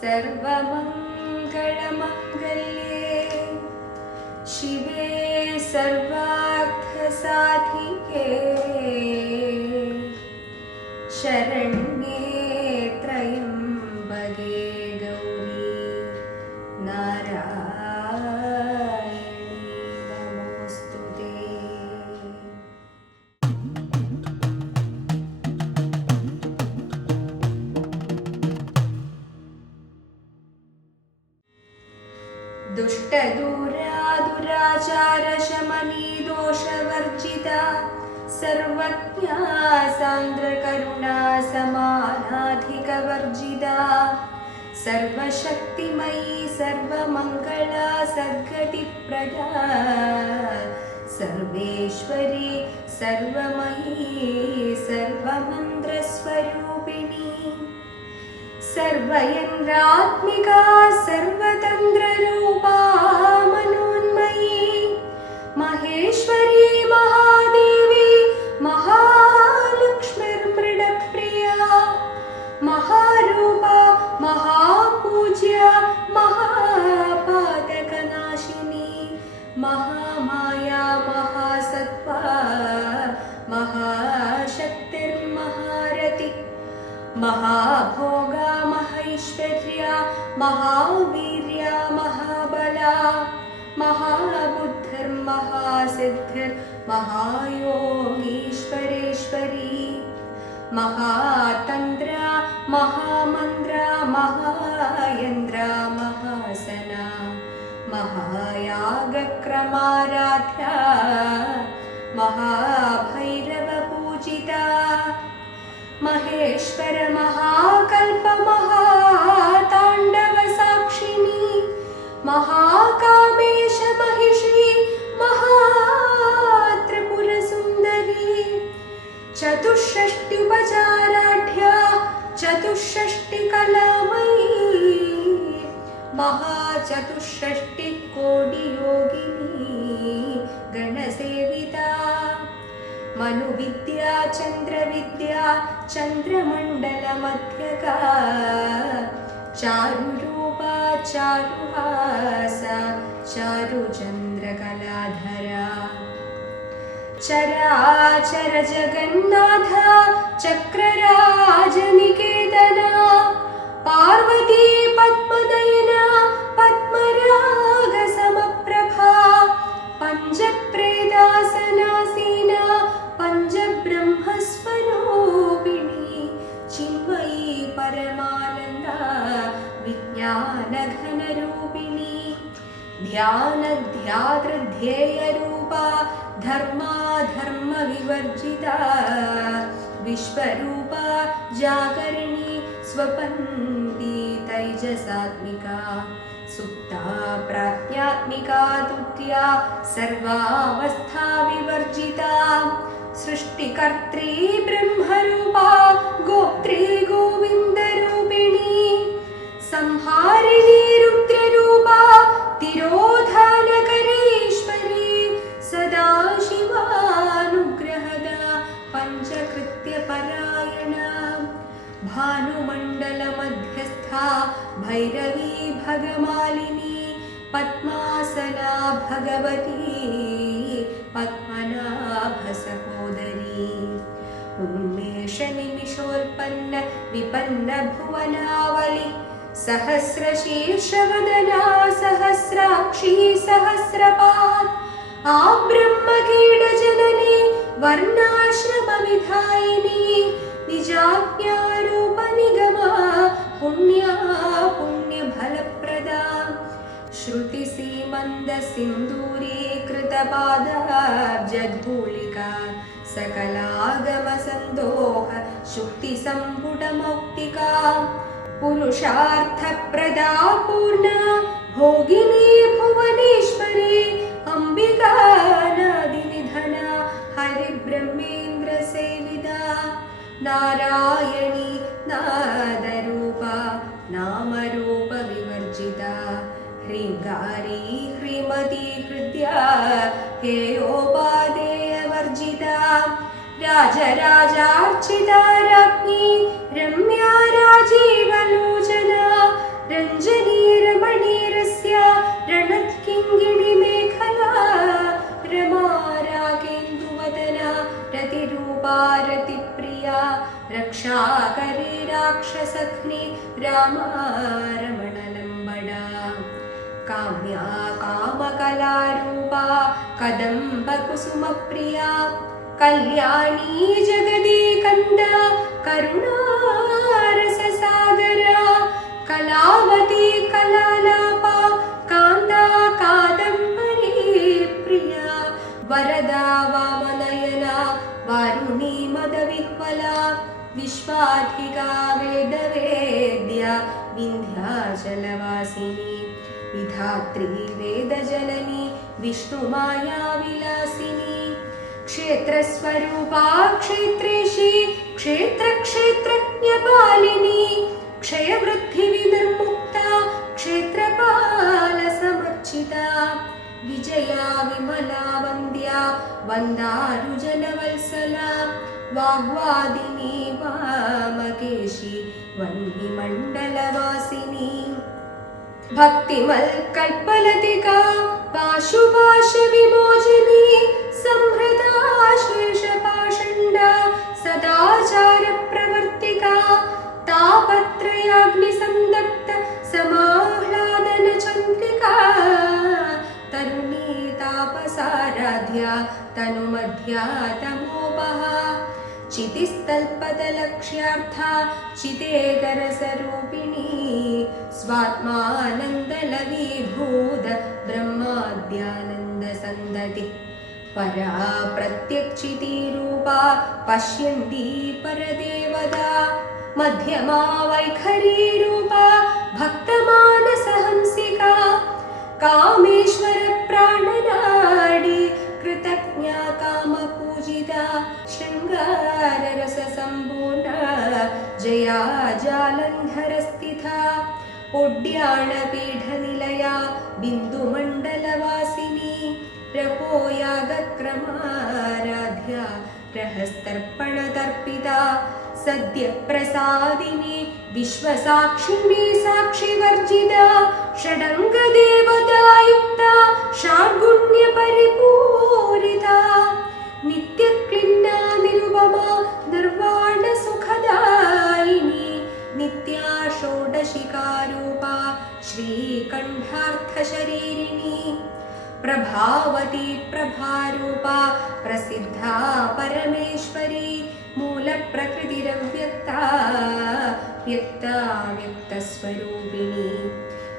सर्वमङ्गलमङ्गल्ये शिवे सर्वार्थसाधिके शरण्ये त्र्यम्बके गौरी नारायणी नमोऽस्तुते। दुष्टदूरा दुराचारशमनी दोषवर्जिता सर्वज्ञा सान्द्रकरुणा समानाधिकवर्जिता सर्वशक्तिमयी सर्वमङ्गला सद्गतिप्रदा सर्वेश्वरी सर्वमयी सर्वमन्त्रस्वरूपिणी सर्वयन्त्रात्मिका सर्वतन्त्ररूपा मनोन्मयी महेश्वरी महादेवी महालक्ष्मीर्मृडप्रिया महारूपा महापूज्या महापातकनाशिनी महामाया महासत्त्वा महाशक्तिर्महारति महाभोगा महैश्वर्या महावीर्या महाबला महाबुद्धिर्महासिद्धिर्महायोगीश्वरेश्वरी महातन्त्रा महामन्त्रा महायन्त्रा महासना महायागक्रमाराध्या महाभैरवपूजिता महेश्वर महाकल्प महाताण्डव साक्षिणी महाकामेश महिषी महात्रिपुरसुन्दरी चतुष्षष्ट्युपचाराढ्या चतुष्षष्टिकलामयी महाचतुष्षष्टिकोटियोगिनी गणसेविता मनुविद्या चन्द्रविद्या चन्द्रमण्डलमध्यका चारुरूपा चारुहासा चारुचन्द्रकलाधरा चराचर जगन्नाथा चक्रराजनिकेतना पार्वती पद्मनयना पद्मरागसमप्रभा पञ्चप्रेदासनासीना पञ्चब्रह्मस्वरूपिणी चिन्मयी परमानन्दा विज्ञानघनरूपिणी ध्यानध्यातृध्येयरूपा धर्माधर्मविवर्जिता विश्वरूपा जागरिणी स्वपन्ती तैजसात्मिका सुप्ता प्राज्ञात्मिका तुत्या सर्वावस्था विवर्जिता सृष्टिकर्त्री ब्रह्मरूपा गोत्री गोविन्दरूपिणी संहारिणी रुद्ररूपा तिरोधानकरीश्वरी सदाशिवानुग्रहदा पञ्चकृत्यपरायणा भानुमण्डलमध्यस्था भैरवी भगमालिनी पद्मासना भगवती पद्मनाभसहोदरी उन्मेषनिमिषोत्पन्न विपन्न भुवनावली सहस्रशीर्षवदना सहस्राक्षी सहस्रपात् आब्रह्मकीटजननी वर्णाश्रमविधायिनी निजाज्ञारूपनिगमा पुण्या पुण्यफलप्रदा श्रुतिसीमन्दसिन्दूरीकृतपादाब्जधूलिका सकलागमसन्दोह शुक्तिसम्पुटमौक्तिका पुरुषार्थप्रदा पूर्णा भोगिनी भुवनेश्वरी अम्बिका नादिनिधना हरिब्रह्मेन्द्रसेविता नारायणी नादरूपा नामरूपविवर्जिता ह्रीङ्गारी ह्रीमती हृद्या हेयोपादेयवर्जिता राजराजार्चिता राज्ञी रम्या राजीवलोचना रक्षाकरी राक्षसघ्नि रामारमणलम्बडा काम्या कामकलारूपा कदम्बकुसुमप्रिया कल्याणी जगदीकन्दा करुणारससागरा कलावती कलालापा कान्दा कादम्बरी प्रिया वरदा वामनयना वारुणी मदविह्वला विश्वाधिका वेदवेद्या विन्ध्याचलवासिनी विधात्री वेदजननी विष्णुमाया विलासिनी क्षेत्रस्वरूपा क्षेत्रेशी क्षेत्रक्षेत्रज्ञपालिनी क्षयवृद्धिविनिर्मुक्ता क्षेत्रपालसमर्चिता विजया विमला वन्द्या वन्दारुजनवत्सला वाग्वादिनी वामकेशी वह्निमण्डलवासिनी भक्तिमल्कल्पलतिका पाशुपाशविमोचिनी संहृता शेषपाषण्डा सदाचारप्रवर्तिका तापत्रयाग्निसन्दग्ध समाह्लादनचन्द्रिका तरुणी तापसाराध्या तनुमध्या तमोपहा चितिस्तल्पदलक्ष्यार्था चितेकरसरूपिणी स्वात्मानन्दलवीभूत ब्रह्माद्यानन्दसन्दति परा प्रत्यक्षितिरूपा पश्यन्ती परदेवता मध्यमा वैखरीरूपा भक्तमानसहंसिका कामेश्वर प्राणनाडी कृतज्ञा कामपूजिता शृङ्गाररससम्पूर्णा जया जालन्धरस्थिता उड्याणपीठनिलया बिन्दुमण्डलवासिनी रहोयागक्रमाराध्या रहस्तर्पणतर्पिता सद्यप्रसादिनी विश्वसाक्षिणी साक्षिवर्जिता षडङ्गदेवतायुक्ता षड्गुण्यपरिपूरिता नित्यक्लिन्ना निरुपमा निर्वाणसुखदायिनी नित्या षोडशिकारूपा श्रीकण्ठार्थशरीरिणी प्रभावती प्रभारूपा प्रसिद्धा परमेश्वरी मूलप्रकृतिरव्यक्ता व्यक्ता व्यक्तस्वरूपिणी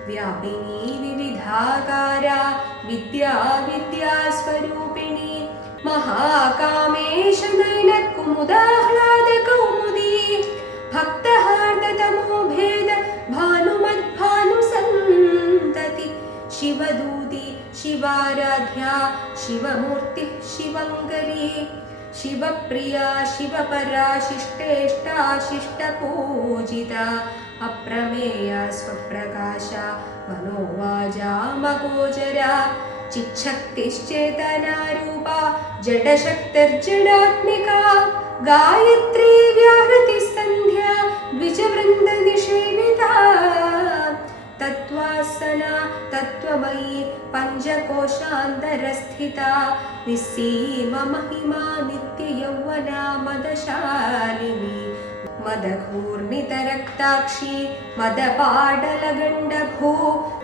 व्यापिनी विविधाकारा विद्या विद्यास्वरूपिणी महाकामेश नयनकुमुदाह्लादकौमुदी भक्तहार्दतमो भेद भानुमद्भानुसन्तति शिवदूती शिवाराध्या शिवमूर्तिः शिवङ्करी शिवप्रिया शिवपरा शिष्टेष्टा शिष्टपूजिता अप्रमेया स्वप्रकाशा मनोवाचामगोचरा चिच्छक्तिश्चेतनारूपा जडशक्तिर्जडात्मिका गायत्री व्याहृतिसन्ध्या द्विजवृन्दनिषेविता तत्त्वासना तत्त्वमयी पञ्चकोशान्तरस्थिता निस्सीममहिमा नित्ययौवना मदशालिनी मदघूर्णितरक्ताक्षी मदपाडलगण्डभू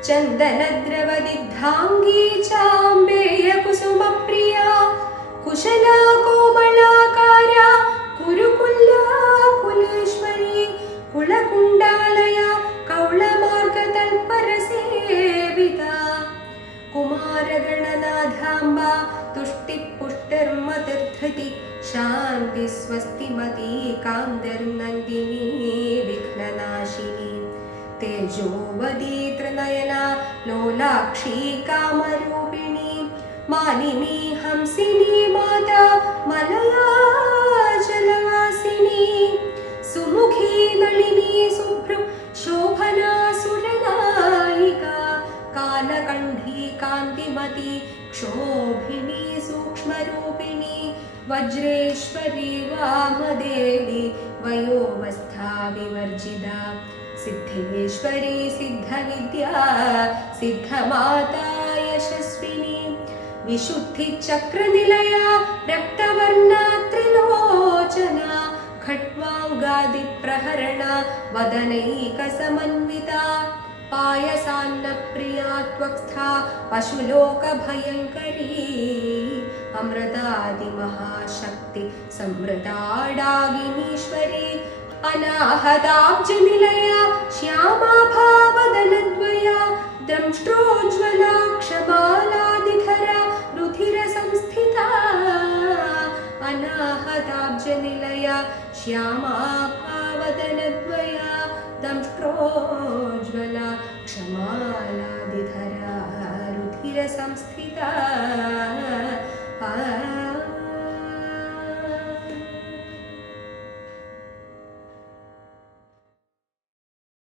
चन्दनद्रवदिग्धाङ्गी चाम्बेयकुसुमप्रिया कुशला कोमलाकारा कुरुकुल्ला कुलेश्वरी कुलकुण्डालया कौळमार्गतल्परसेविता कुमारगणनाथाम्बा तुष्टिपुष्टिर्मतिर्धृति शान्ति स्वस्तिमती कान्तिर्नन्दिनी विघ्ननाशिनी तेजोवदी त्रिनयना लोलाक्षी कामरूपिणी मानिनी हंसिनी माता मलयाचलवासिनी सुमुखी नलिनी शुभ्र शोभना सुरनायिका कालकण्ठी कान्तिमती क्षोभिनी सूक्ष्मरूपिणी वज्रेश्वरी वामदेवी वयोवस्था विवर्जिता सिद्धेश्वरी सिद्धविद्या सिद्धमाता यशस्विनी विशुद्धिचक्रनिलया रक्तवर्णा त्रिलोचना खट्वाङ्गादिप्रहरणा वदनैकसमन्विता पायसान्नप्रिया त्वक्स्था पशुलोकभयङ्करी अमृतादिमहाशक्ति संवृताडागिनीश्वरी अनाहताब्जनिलया श्यामा भावदलद्वया द्रंष्ट्रोज्ज्वला क्षमालादिधरा रुधिरसंस्थिता अनाहताब्जनिलया श्यामा भावदन